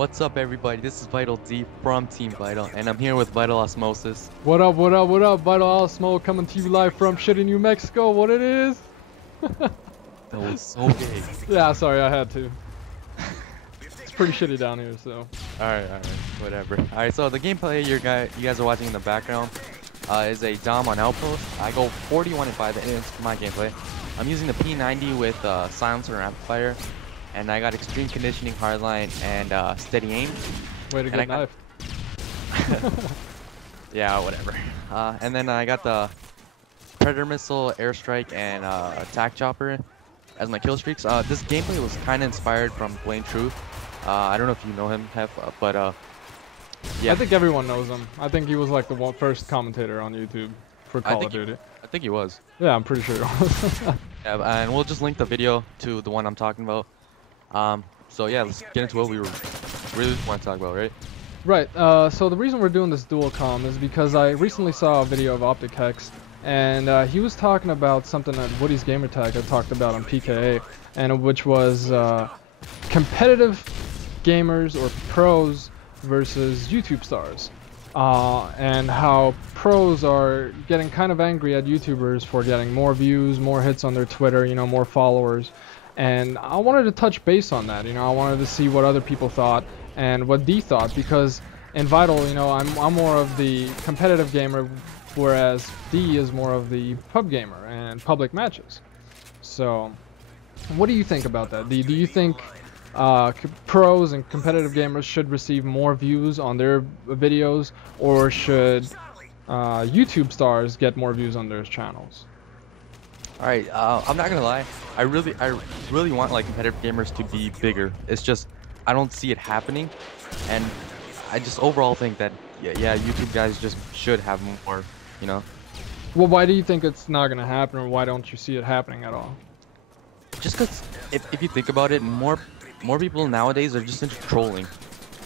What's up, everybody? This is Vital D from Team Vital, and I'm here with Vital Osmosis. What up, what up, what up? Vital Osmo coming to you live from shitty New Mexico. What it is? That was so big. Yeah, sorry, I had to. It's pretty shitty down here, so. Alright, whatever. Alright, so the gameplay you guys are watching in the background is a Dom on Outpost. I go 41-5, and it's my gameplay. I'm using the P90 with silencer and amplifier, and I got extreme conditioning, hardline, and steady aim. Way to get knifed. Yeah, whatever. And then I got the Predator Missile, Airstrike, and Attack Chopper as my kill streaks. This gameplay was kind of inspired from Blaine Truth. I don't know if you know him, Hef, but yeah. I think everyone knows him. I think he was like the first commentator on YouTube for Call of Duty. I think he was. Yeah, I'm pretty sure he was. Yeah, and we'll just link the video to the one I'm talking about. So yeah, let's get into what we really want to talk about, right? Right, so the reason we're doing this dual comm is because I recently saw a video of POUNDCAKE, and he was talking about something that Woody's Gamertag had talked about on PKA, and which was competitive gamers or pros versus YouTube stars, and how pros are getting kind of angry at YouTubers for getting more views, more hits on their Twitter, you know, more followers. And I wanted to touch base on that, you know, I wanted to see what other people thought and what D thought, because in Vital, you know, I'm more of the competitive gamer, whereas D is more of the pub gamer and public matches. So, what do you think about that? Do you think pros and competitive gamers should receive more views on their videos, or should YouTube stars get more views on their channels? Alright, I'm not gonna lie. I really want like competitive gamers to be bigger. It's just I don't see it happening, and I just overall think that yeah, YouTube guys just should have more, you know. Well, why do you think it's not gonna happen, or why don't you see it happening at all? Just because if you think about it, more people nowadays are just into trolling,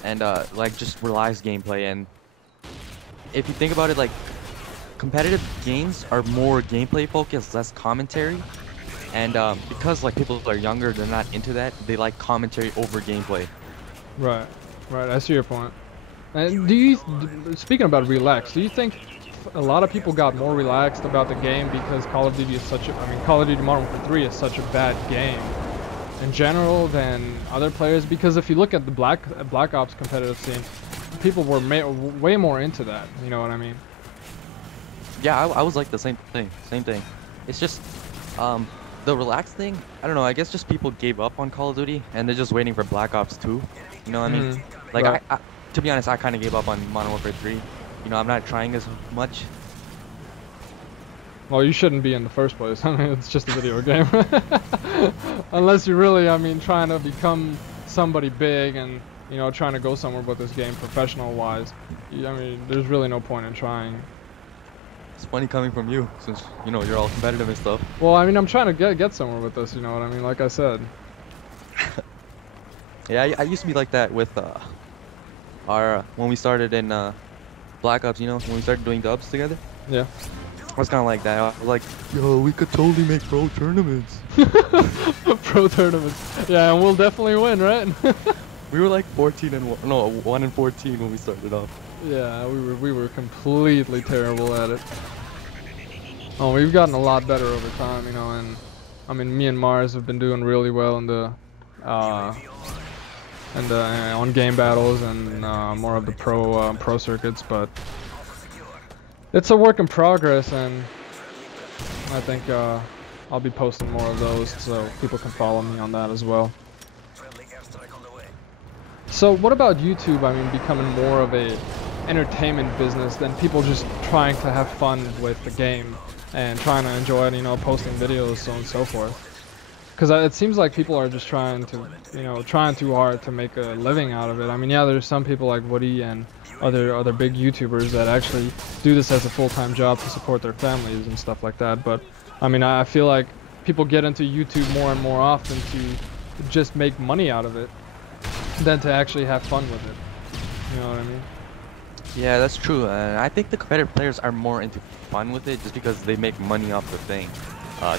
and like just relies gameplay. And if you think about it, like competitive games are more gameplay focused, less commentary. And because like people are younger, they're not into that. They like commentary over gameplay. Right, right. I see your point. And speaking about relax, do you think a lot of people got more relaxed about the game because Call of Duty is Call of Duty Modern Warfare 3 is such a bad game in general than other players? Because if you look at the Black Ops competitive scene, people were way more into that. You know what I mean? Yeah, I was like the same thing. It's just the relaxed thing, I don't know, I guess just people gave up on Call of Duty and they're just waiting for Black Ops 2. You know what I mean? Like, right. I to be honest, I kind of gave up on Modern Warfare 3. You know, I'm not trying as much. Well, you shouldn't be in the first place. I mean, it's just a video game. Unless you're really, trying to become somebody big and, you know, trying to go somewhere with this game professional-wise. There's really no point in trying. It's funny coming from you, since, you know, you're all competitive and stuff. Well, I'm trying to get somewhere with this, you know what I mean? Like I said. Yeah, I used to be like that with when we started in Black Ops, you know, when we started doing dubs together. Yeah. I was kind of like that. I was like, yo, we could totally make pro tournaments. Pro tournaments. Yeah, and we'll definitely win, right? We were like 1 and 14 when we started off. Yeah, we were completely terrible at it. Oh, we've gotten a lot better over time, you know, and me and Mars have been doing really well in the on game battles and more of the pro circuits, but it's a work in progress, and I think I'll be posting more of those so people can follow me on that as well. So what about YouTube? Becoming more of a entertainment business than people just trying to have fun with the game and trying to enjoy it, you know, posting videos, so on and so forth. Because it seems like people are just trying too hard to make a living out of it. Yeah, there's some people like Woody and other big YouTubers that actually do this as a full-time job to support their families and stuff like that. But I feel like people get into YouTube more and more often to just make money out of it than to actually have fun with it. You know what I mean? Yeah, that's true. I think the competitive players are more into fun with it just because they make money off the thing.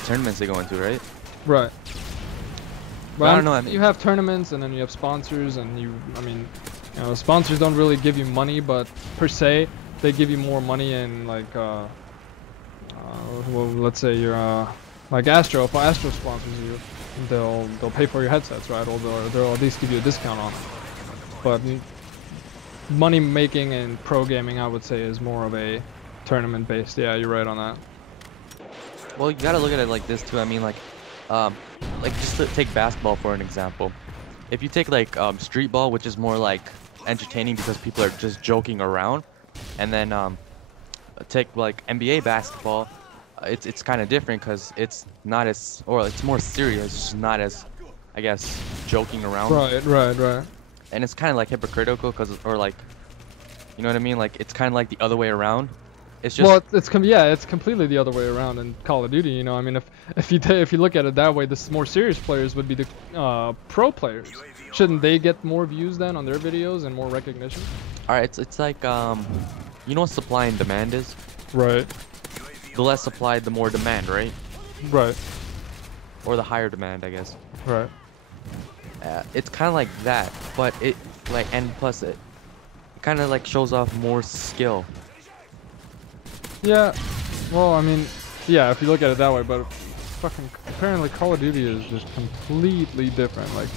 Tournaments they go into, right? Right. But I don't know. I mean, you have tournaments, and then you have sponsors, and I mean, you know, sponsors don't really give you money, but per se, they give you more money in like, well, let's say you're like Astro. If Astro sponsors you, they'll pay for your headsets, right? Or they'll at least give you a discount on it. But money making in pro gaming, I would say, is more of a tournament based. Yeah, you're right on that. well, you gotta look at it like this too. I mean, like just to take basketball for an example. If you take like street ball, which is more like entertaining because people are just joking around, and then take like NBA basketball, it's kind of different because it's not as, or it's more serious. It's just not as, I guess, joking around. Right. And it's kind of like hypocritical, or like, you know what I mean? Like it's kind of like the other way around. It's just, Well, it's completely the other way around in Call of Duty. You know, I mean, if you look at it that way, the more serious players would be the pro players. Shouldn't they get more views then on their videos and more recognition? all right, it's like you know what supply and demand is? Right. The less supply, the more demand, right? Right. Or the higher demand, I guess. Right. It's kind of like that, but it like, and plus it kind of like shows off more skill. Yeah. Well, I mean, yeah, if you look at it that way, but fucking apparently Call of Duty is just completely different. Like,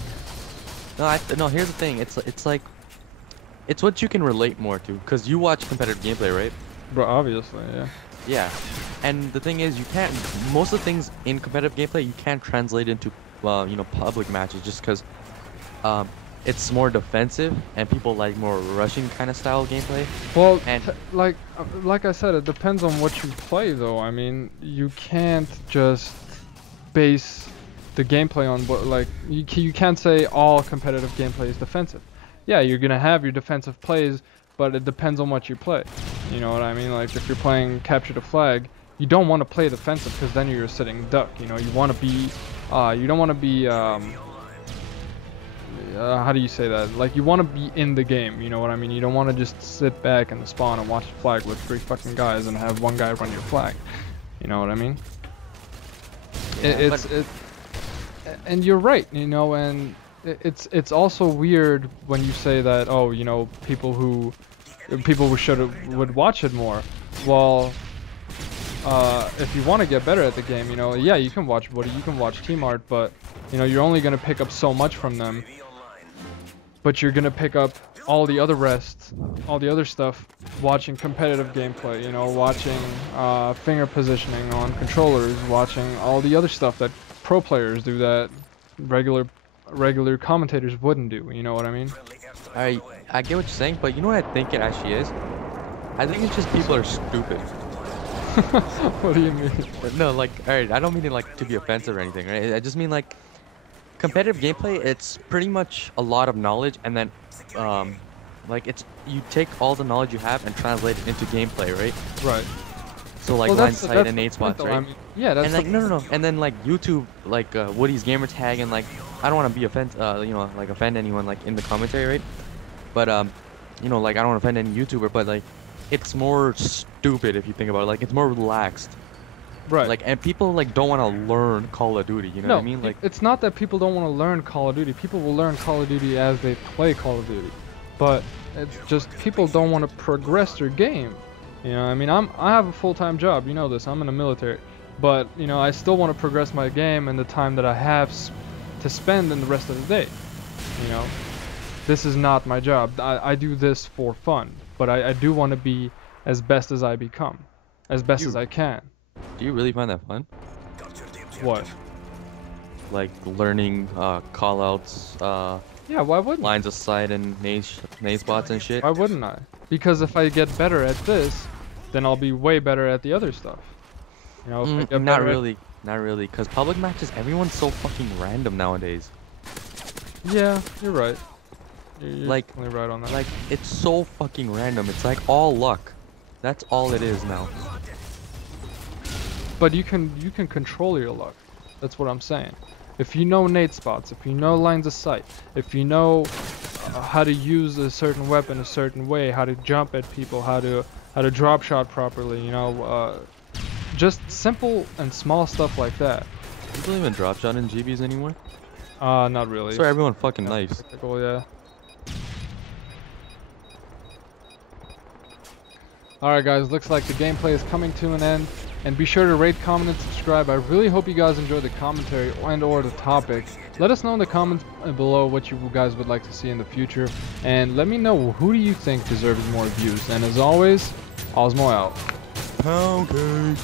No, here's the thing. It's like, it's what you can relate more to, because you watch competitive gameplay, right? bro, obviously, yeah. Yeah. And the thing is, you can't, most of the things in competitive gameplay, you can't translate into, you know, public matches, just because it's more defensive and people like more rushing kind of style gameplay. Well, and like I said, it depends on what you play, though. I mean, you can't just base the gameplay on what, like, you can't say all competitive gameplay is defensive. Yeah, you're gonna have your defensive plays, but it depends on what you play. You know what I mean? Like, if you're playing capture the flag, you don't want to play defensive because then you're a sitting duck. You know, you want to be, you don't want to be, how do you say that? Like, you want to be in the game. You know what I mean? You don't want to just sit back in the spawn and watch the flag with 3 fucking guys and have one guy run your flag. You know what I mean? yeah, And you're right. You know, and it's also weird when you say that, oh, you know, people who would watch it more. Well, if you want to get better at the game, you know, yeah, you can watch Woody, you can watch Team Art, but you know, you're only gonna pick up so much from them. But you're gonna pick up all the other stuff, watching competitive gameplay. You know, watching finger positioning on controllers, watching all the other stuff that pro players do that regular commentators wouldn't do. You know what I mean? I get what you're saying, but you know what I think it actually is? I think it's just people are stupid. What do you mean? No, like, alright, I don't mean it like to be offensive or anything, right? I just mean like, competitive gameplay, it's pretty much a lot of knowledge, and then like, it's, you take all the knowledge you have and translate it into gameplay, right? Right. So like, Well, line sight and nade spots, right? I mean, yeah, that's and like, no, and then like YouTube, like Woody's gamer tag, and like, I don't want to be you know, like offend anyone like in the commentary, right? But you know, like, I don't want to offend any YouTuber, but like, it's more stupid if you think about it. Like, it's more relaxed. right. Like, and people like don't want to learn Call of Duty. You know what I mean? Like, it's not that people don't want to learn Call of Duty. People will learn Call of Duty as they play Call of Duty, but it's just people don't want to progress their game. You know, I mean, I have a full-time job. You know this. I'm in the military, but you know, I still want to progress my game and the time that I have to spend in the rest of the day. You know, this is not my job. I do this for fun, but I do want to be as best as I become, as best as I can. do you really find that fun? What? Like learning call-outs, Yeah, why wouldn't lines of sight, and nade spots and shit? Why wouldn't I? Because if I get better at this, then I'll be way better at the other stuff. You know, if I get Not better really, because public matches, everyone's so fucking random nowadays. Yeah, you're right. You're Like- definitely right on that. Like, it's so fucking random. It's like all luck. That's all it is now. But you can control your luck. That's what I'm saying. If you know nade spots, if you know lines of sight, if you know how to use a certain weapon a certain way, how to jump at people, how to drop shot properly, you know, just simple and small stuff like that. People don't even drop shot in GBs anymore. Not really. Sorry, everyone fucking nice. Technical, yeah. Alright guys, looks like the gameplay is coming to an end. And be sure to rate, comment, and subscribe. I really hope you guys enjoyed the commentary and or the topic. Let us know in the comments below what you guys would like to see in the future. And let me know, who do you think deserves more views. And as always, Osmo out. Pound cake.